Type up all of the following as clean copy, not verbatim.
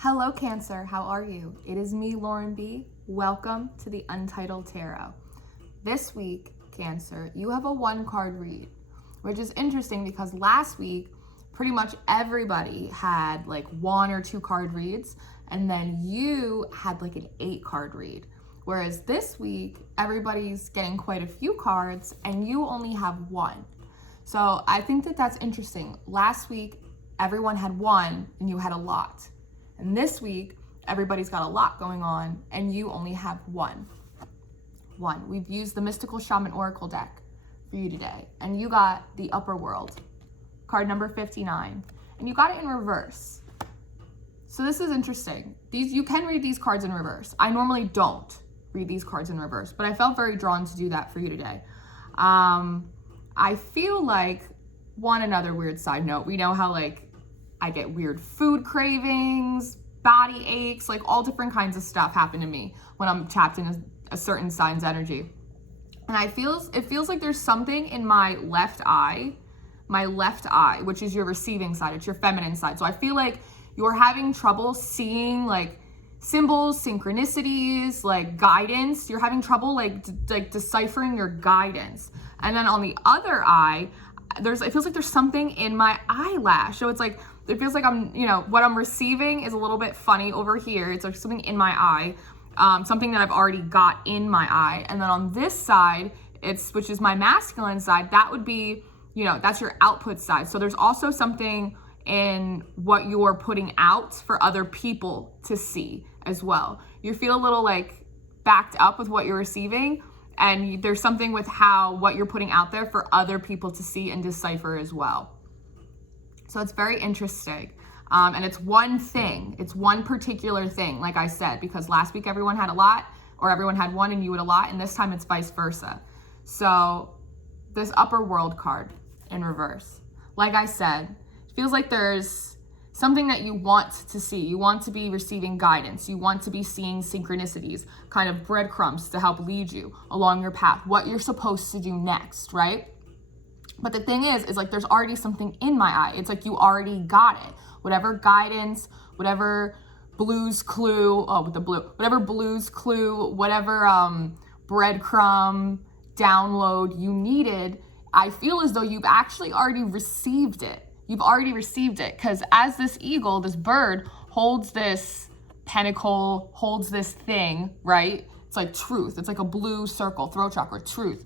Hello, Cancer. How are you? It is me, Lauren B. Welcome to the Untitled Tarot. This week, Cancer, you have a 1-card read, which is interesting because last week, pretty much everybody had like 1 or 2 card reads, and then you had like an 8-card read. Whereas this week, everybody's getting quite a few cards and you only have 1. So I think that that's interesting. Last week, everyone had 1 and you had a lot. And this week, everybody's got a lot going on and you only have 1. We've used the Mystical Shaman Oracle deck for you today. And you got the Upper World, card number 59. And you got it in reverse. So this is interesting. You can read these cards in reverse. I normally don't read these cards in reverse, but I felt very drawn to do that for you today. I feel like, another weird side note, we know how like I get weird food cravings, body aches, like all different kinds of stuff happen to me when I'm tapped in a certain sign's energy. And it feels like there's something in my left eye, which is your receiving side, it's your feminine side. So I feel like you're having trouble seeing like symbols, synchronicities, like guidance. You're having trouble like deciphering your guidance. And then on the other eye, it feels like there's something in my eyelash. So it's like, it feels like what I'm receiving is a little bit funny over here. It's like something in my eye, something that I've already got in my eye. And then on this side, which is my masculine side, that would be, that's your output side. So there's also something in what you're putting out for other people to see as well. You feel a little like backed up with what you're receiving, and there's something with what you're putting out there for other people to see and decipher as well. So it's very interesting. And it's one thing, it's one particular thing, like I said, because last week everyone had a lot, or everyone had 1 and you had a lot, and this time it's vice versa. So this Upper World card in reverse, like I said, it feels like there's something that you want to see. You want to be receiving guidance. You want to be seeing synchronicities, kind of breadcrumbs to help lead you along your path, what you're supposed to do next, right? But the thing is like there's already something in my eye. It's like you already got it. Whatever guidance, whatever blues clue, whatever blues clue, whatever breadcrumb download you needed, I feel as though you've actually already received it. You've already received it, because as this eagle, this bird holds this pentacle, holds this thing, right? It's like truth. It's like a blue circle, throat chakra, truth.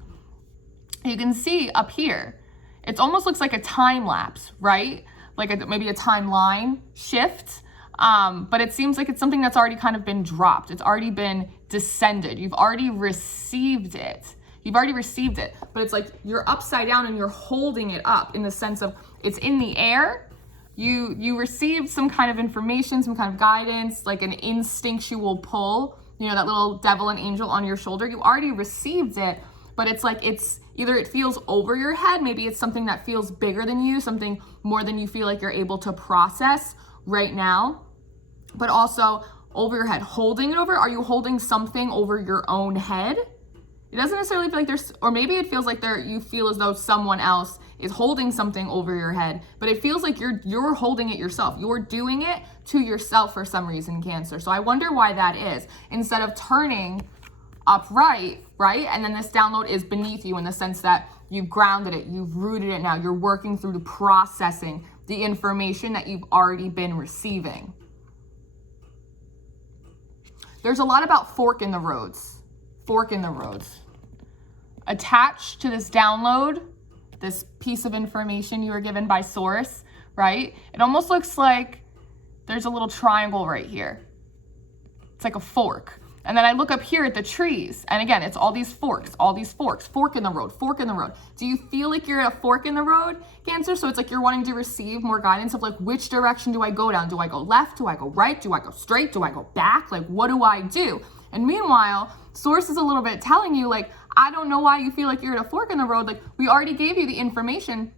You can see up here, it almost looks like a time lapse, right? Like maybe a timeline shift, but it seems like it's something that's already kind of been dropped. It's already been descended. You've already received it. But it's like you're upside down and you're holding it up in the sense of it's in the air. You received some kind of information, some kind of guidance, like an instinctual pull, that little devil and angel on your shoulder. You already received it, but it's like it's either it feels over your head, maybe it's something that feels bigger than you, something more than you feel like you're able to process right now, but also over your head. Holding it over, are you holding something over your own head? It doesn't necessarily feel like or maybe it feels like you feel as though someone else is holding something over your head, but it feels like you're holding it yourself. You're doing it to yourself for some reason, Cancer. So I wonder why that is. Instead of turning upright, right? And then this download is beneath you in the sense that you've grounded it, you've rooted it now. You're working through the processing the information that you've already been receiving. There's a lot about fork in the roads. Attached to this download, this piece of information you were given by source, right? It almost looks like there's a little triangle right here. It's like a fork. And then I look up here at the trees, and again, it's all these forks, fork in the road. Do you feel like you're at a fork in the road, Cancer? So it's like you're wanting to receive more guidance of like, which direction do I go down? Do I go left? Do I go right? Do I go straight? Do I go back? Like, what do I do? And meanwhile, source is a little bit telling you like, I don't know why you feel like you're at a fork in the road. Like, we already gave you the information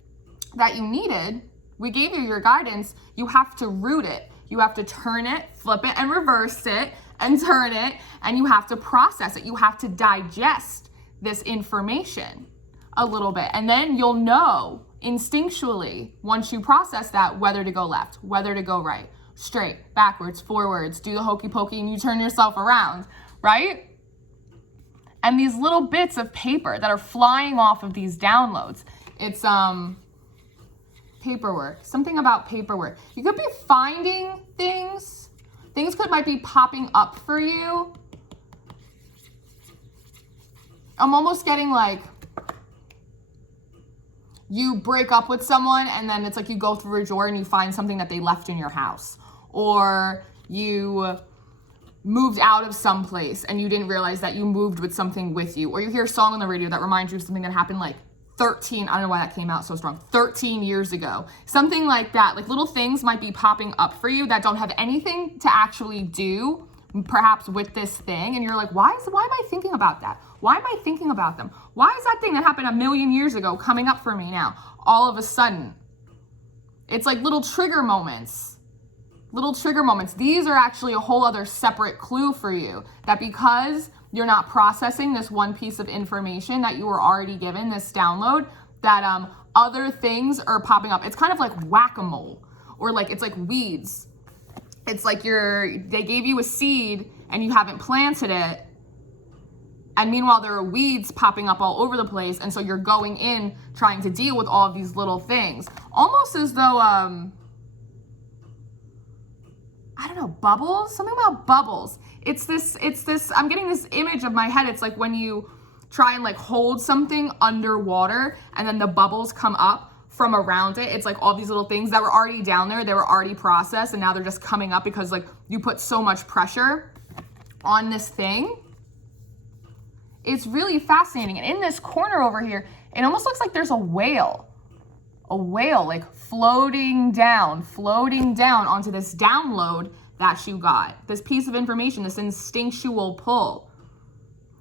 that you needed. We gave you your guidance. You have to root it. You have to turn it, flip it, and reverse it, and turn it, and you have to process it. You have to digest this information a little bit, and then you'll know instinctually once you process that whether to go left, whether to go right, straight, backwards, forwards, do the hokey pokey, and you turn yourself around, right? And these little bits of paper that are flying off of these downloads. It's paperwork, something about paperwork. You could be finding things. Things might be popping up for you. I'm almost getting like, you break up with someone and then it's like you go through a drawer and you find something that they left in your house. Or you moved out of some place and you didn't realize that you moved with something with you. Or you hear a song on the radio that reminds you of something that happened like 13, I don't know why that came out so strong, 13 years ago. Something like that. Like little things might be popping up for you that don't have anything to actually do perhaps with this thing. And you're like, why am I thinking about that? Why am I thinking about them? Why is that thing that happened a million years ago coming up for me now? All of a sudden. It's like little trigger moments. Little trigger moments. These are actually a whole other separate clue for you. That because you're not processing this one piece of information that you were already given, this download, that other things are popping up. It's kind of like whack-a-mole. Or like, it's like weeds. It's like they gave you a seed and you haven't planted it. And meanwhile, there are weeds popping up all over the place. And so you're going in trying to deal with all of these little things. Almost as though, I don't know, bubbles? Something about bubbles. It's this, I'm getting this image of my head. It's like when you try and like hold something underwater and then the bubbles come up from around it. It's like all these little things that were already down there. They were already processed and now they're just coming up because like you put so much pressure on this thing. It's really fascinating. And in this corner over here, it almost looks like there's a whale like floating down onto this download that you got, this piece of information, this instinctual pull.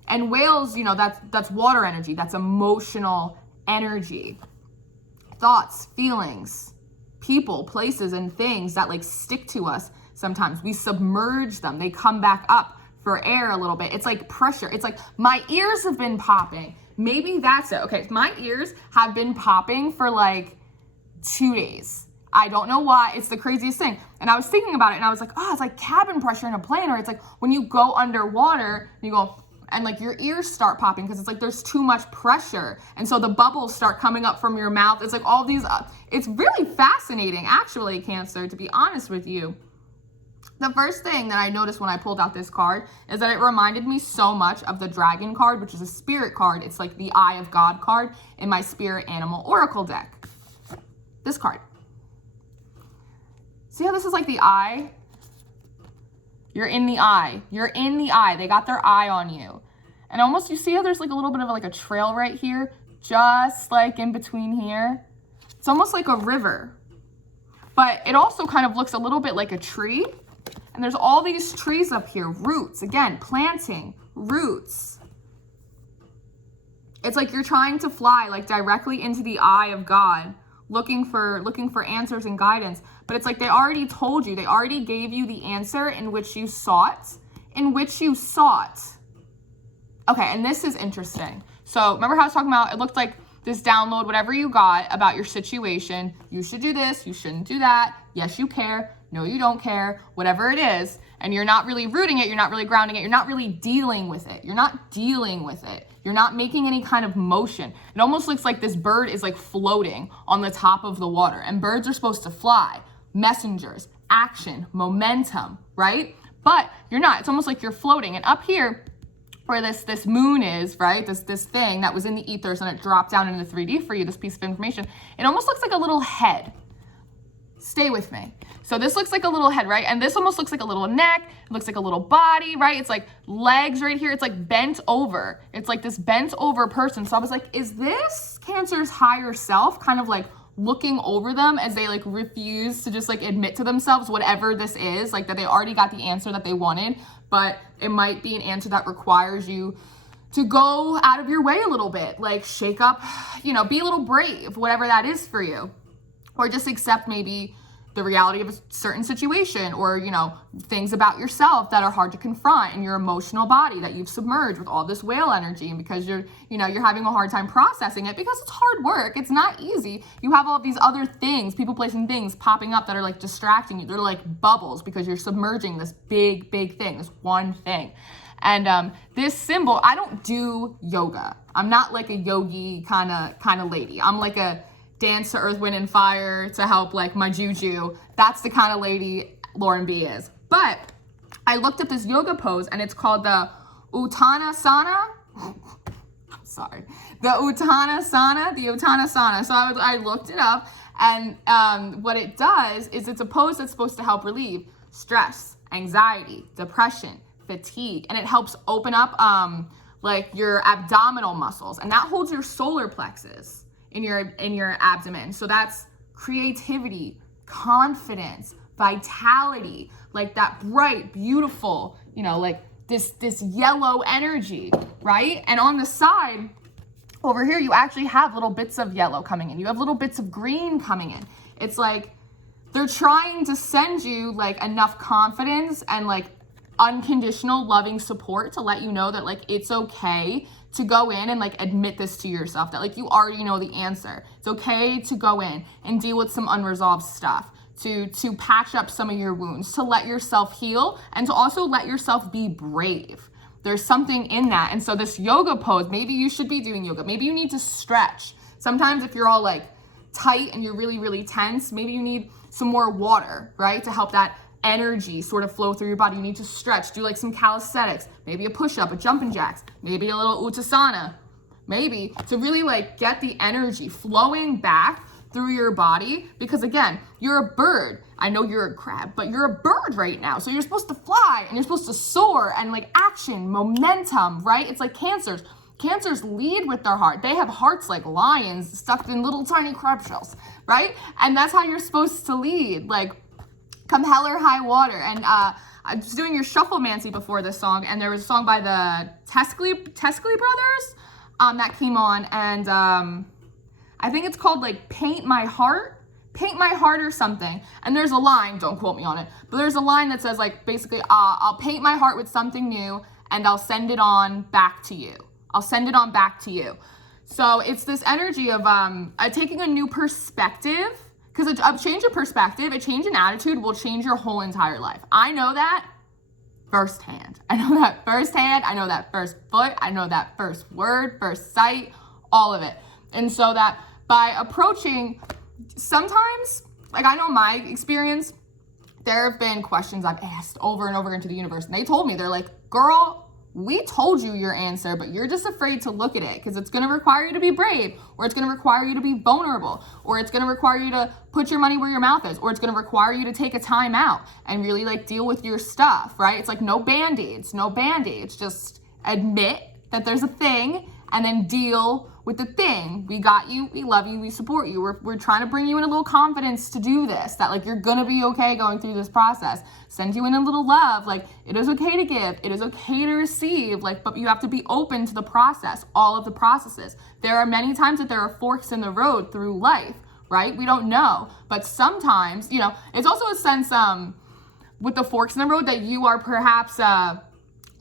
And whales, you know, that's water energy, that's emotional energy, thoughts, feelings, people, places, and things that like stick to us. Sometimes we submerge them, they come back up for air a little bit. It's like pressure. It's like my ears have been popping. Maybe that's it. Okay, my ears have been popping for like 2 days. I don't know why. It's the craziest thing. And I was thinking about it and I was like, oh, it's like cabin pressure in a plane, or it's like when you go underwater, you go and like your ears start popping because it's like there's too much pressure. And so the bubbles start coming up from your mouth. It's like all these, it's really fascinating actually, Cancer, to be honest with you. The first thing that I noticed when I pulled out this card is that it reminded me so much of the Dragon card, which is a spirit card. It's like the Eye of God card in my Spirit Animal Oracle deck. This card. See how this is like the eye? You're in the eye. You're in the eye. They got their eye on you. And almost, you see how there's like a little bit of like a trail right here? Just like in between here. It's almost like a river. But it also kind of looks a little bit like a tree. And there's all these trees up here, roots, again, planting, roots. It's like you're trying to fly like directly into the eye of God, looking for answers and guidance. But it's like they already told you, they already gave you the answer in which you sought, Okay, and this is interesting. So remember how I was talking about, it looked like this download, whatever you got about your situation, you should do this, you shouldn't do that, yes, you care, no, you don't care, whatever it is, and you're not really rooting it, you're not really grounding it, you're not really dealing with it, you're not making any kind of motion. It almost looks like this bird is like floating on the top of the water, and birds are supposed to fly, messengers, action, momentum, right? But you're not, it's almost like you're floating, and up here, where this moon is, right? This thing that was in the ethers and it dropped down into 3D for you, this piece of information, it almost looks like a little head. Stay with me. So this looks like a little head, right? And this almost looks like a little neck. It looks like a little body, right? It's like legs right here. It's like bent over. It's like this bent over person. So I was like, is this Cancer's higher self kind of like looking over them as they like refuse to just like admit to themselves whatever this is, like that they already got the answer that they wanted, but it might be an answer that requires you to go out of your way a little bit, like shake up, you know, be a little brave, whatever that is for you, or just accept maybe the reality of a certain situation, or, you know, things about yourself that are hard to confront in your emotional body that you've submerged with all this whale energy, and because you're having a hard time processing it because it's hard work. It's not easy. You have all these other things, people, place, and things popping up that are like distracting you. They're like bubbles because you're submerging this big thing, this one thing. And this symbol, I don't do yoga. I'm not like a yogi kind of lady. I'm like a dance to earth, wind, and fire to help like my juju. That's the kind of lady Lauren B is. But I looked up this yoga pose, and it's called the Uttanasana. I'm sorry. The Uttanasana. So I looked it up, and what it does is it's a pose that's supposed to help relieve stress, anxiety, depression, fatigue, and it helps open up like your abdominal muscles, and that holds your solar plexus in your abdomen. So that's creativity, confidence, vitality, like that bright, beautiful, you know, like this yellow energy, right? And on the side over here, you actually have little bits of yellow coming in. You have little bits of green coming in. It's like they're trying to send you like enough confidence and like unconditional loving support to let you know that like it's okay to go in and like admit this to yourself, that like you already know the answer. It's okay to go in and deal with some unresolved stuff, to patch up some of your wounds, to let yourself heal, and to also let yourself be brave. There's something in that. And so this yoga pose, maybe you should be doing yoga. Maybe you need to stretch. Sometimes if you're all like tight and you're really tense, maybe you need some more water, right? To help that energy sort of flow through your body. You need to stretch, do like some calisthenics, maybe a push-up, a jumping jacks, maybe a little uttanasana, maybe to really like get the energy flowing back through your body. Because again, you're a bird. I know you're a crab, but you're a bird right now. So you're supposed to fly and you're supposed to soar and like action, momentum, right? It's like cancers. Cancers lead with their heart. They have hearts like lions stuffed in little tiny crab shells, right? And that's how you're supposed to lead. Like, come hell or high water. And I was doing your shufflemancy before this song, and there was a song by the Teskley brothers that came on, and I think it's called like Paint My Heart or something. And there's a line, don't quote me on it, but there's a line that says like basically, I'll paint my heart with something new and I'll send it on back to you. So it's this energy of taking a new perspective. Because a change of perspective, a change in attitude will change your whole entire life. I know that firsthand. I know that first foot. I know that first word, first sight, all of it. And so that by approaching, sometimes, like I know my experience, there have been questions I've asked over and over into the universe. And they told me, they're like, girl, we told you your answer, but you're just afraid to look at it because it's going to require you to be brave, or it's going to require you to be vulnerable, or it's going to require you to put your money where your mouth is, or it's going to require you to take a time out and really like deal with your stuff, right? It's like no band-aids. Just admit that there's a thing and then deal with the thing. We got you, we love you, we support you. We're trying to bring you in a little confidence to do this, that like you're gonna be okay going through this process. Send you in a little love, like it is okay to give, it is okay to receive, like, but you have to be open to the process, all of the processes. There are many times that there are forks in the road through life, right? We don't know, but sometimes, you know, it's also a sense with the forks in the road that you are perhaps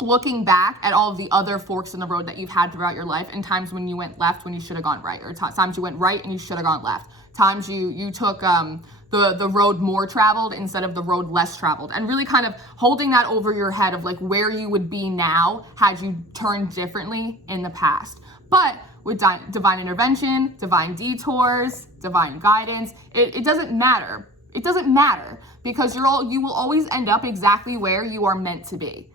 looking back at all of the other forks in the road that you've had throughout your life, and times when you went left when you should have gone right, or times you went right and you should have gone left, times you took the road more traveled instead of the road less traveled, and really kind of holding that over your head of like where you would be now had you turned differently in the past. But with divine intervention, divine detours, divine guidance, it doesn't matter. It doesn't matter, because you will always end up exactly where you are meant to be.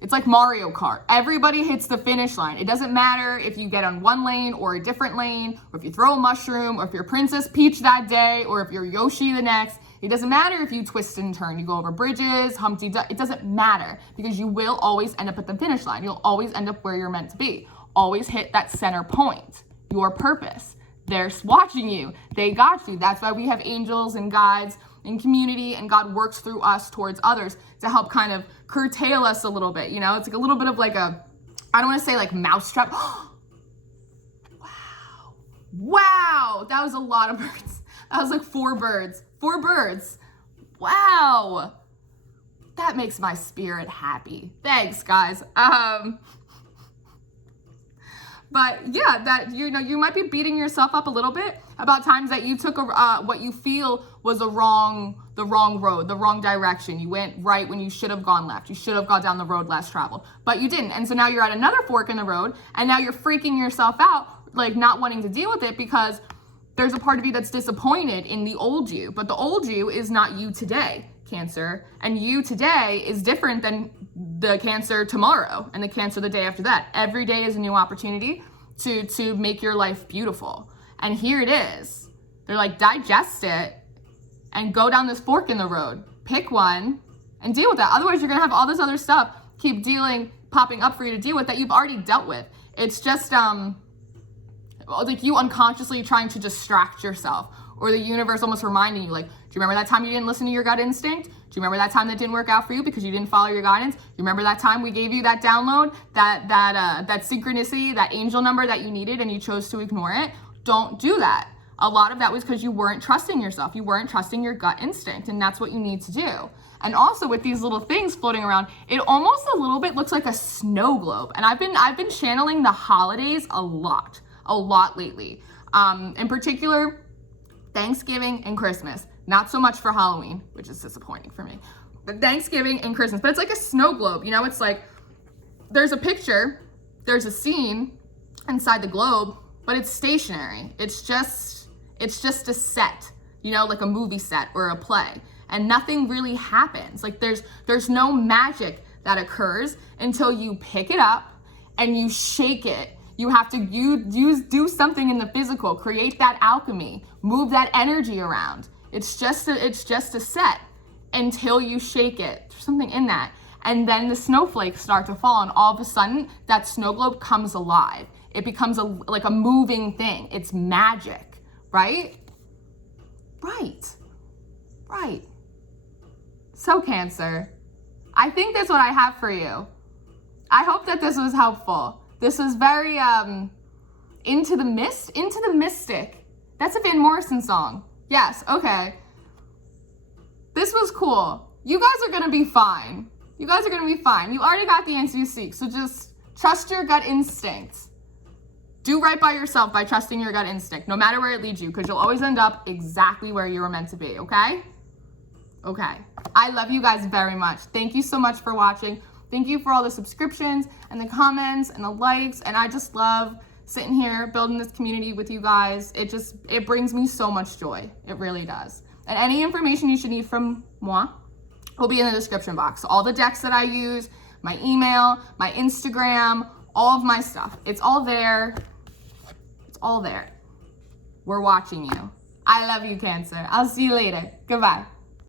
It's like Mario Kart. Everybody hits the finish line. It doesn't matter if you get on one lane or a different lane, or if you throw a mushroom, or if you're Princess Peach that day, or if you're Yoshi the next. It doesn't matter if you twist and turn, you go over bridges, Humpty Duck. It doesn't matter, because you will always end up at the finish line. You'll always end up where you're meant to be. Always hit that center point, your purpose. They're watching you. They got you. That's why we have angels and guides and community, and God works through us towards others to help kind of curtail us a little bit. You know, it's like a little bit of like a, I don't want to say like mousetrap. Wow, that was a lot of birds. That was like four birds. Wow. That makes my spirit happy. Thanks, guys. But yeah, that, you know, you might be beating yourself up a little bit about times that you took what you feel was the wrong road, the wrong direction. You went right when you should have gone left. You should have gone down the road less traveled, but you didn't. And so now you're at another fork in the road, and now you're freaking yourself out, like not wanting to deal with it because there's a part of you that's disappointed in the old you. But the old you is not you today, Cancer. And you today is different than the Cancer tomorrow and the Cancer the day after that. Every day is a new opportunity to make your life beautiful. And here it is. They're like, digest it and go down this fork in the road. Pick one and deal with that. Otherwise, you're gonna have all this other stuff popping up for you to deal with that you've already dealt with. It's just like you unconsciously trying to distract yourself, or the universe almost reminding you, like, do you remember that time you didn't listen to your gut instinct? Do you remember that time that didn't work out for you because you didn't follow your guidance? You remember that time we gave you that download, that synchronicity, that angel number that you needed, and you chose to ignore it? Don't do that. A lot of that was because you weren't trusting yourself. You weren't trusting your gut instinct, and that's what you need to do. And also with these little things floating around, it almost a little bit looks like a snow globe. And I've been channeling the holidays a lot lately. In particular, Thanksgiving and Christmas. Not so much for Halloween, which is disappointing for me. But Thanksgiving and Christmas. But it's like a snow globe, you know? It's like there's a picture, there's a scene inside the globe, but it's stationary. It's just a set, you know, like a movie set or a play. And nothing really happens. Like there's no magic that occurs until you pick it up and you shake it. You have to do something in the physical, create that alchemy, move that energy around. It's just a set until you shake it. There's something in that. And then the snowflakes start to fall, and all of a sudden that snow globe comes alive. It becomes like a moving thing. It's magic, right? Right. So Cancer, I think that's what I have for you. I hope that this was helpful. This was very Into the Mystic. That's a Van Morrison song. Yes, okay. This was cool. You guys are gonna be fine. You already got the answer you seek, so just trust your gut instincts. Do right by yourself by trusting your gut instinct, no matter where it leads you, because you'll always end up exactly where you were meant to be, okay? Okay. I love you guys very much. Thank you so much for watching. Thank you for all the subscriptions and the comments and the likes, and I just love sitting here building this community with you guys. It brings me so much joy. It really does. And any information you should need from moi will be in the description box. So all the decks that I use, my email, my Instagram, all of my stuff. It's all there. We're watching you. I love you, Cancer. I'll see you later. Goodbye.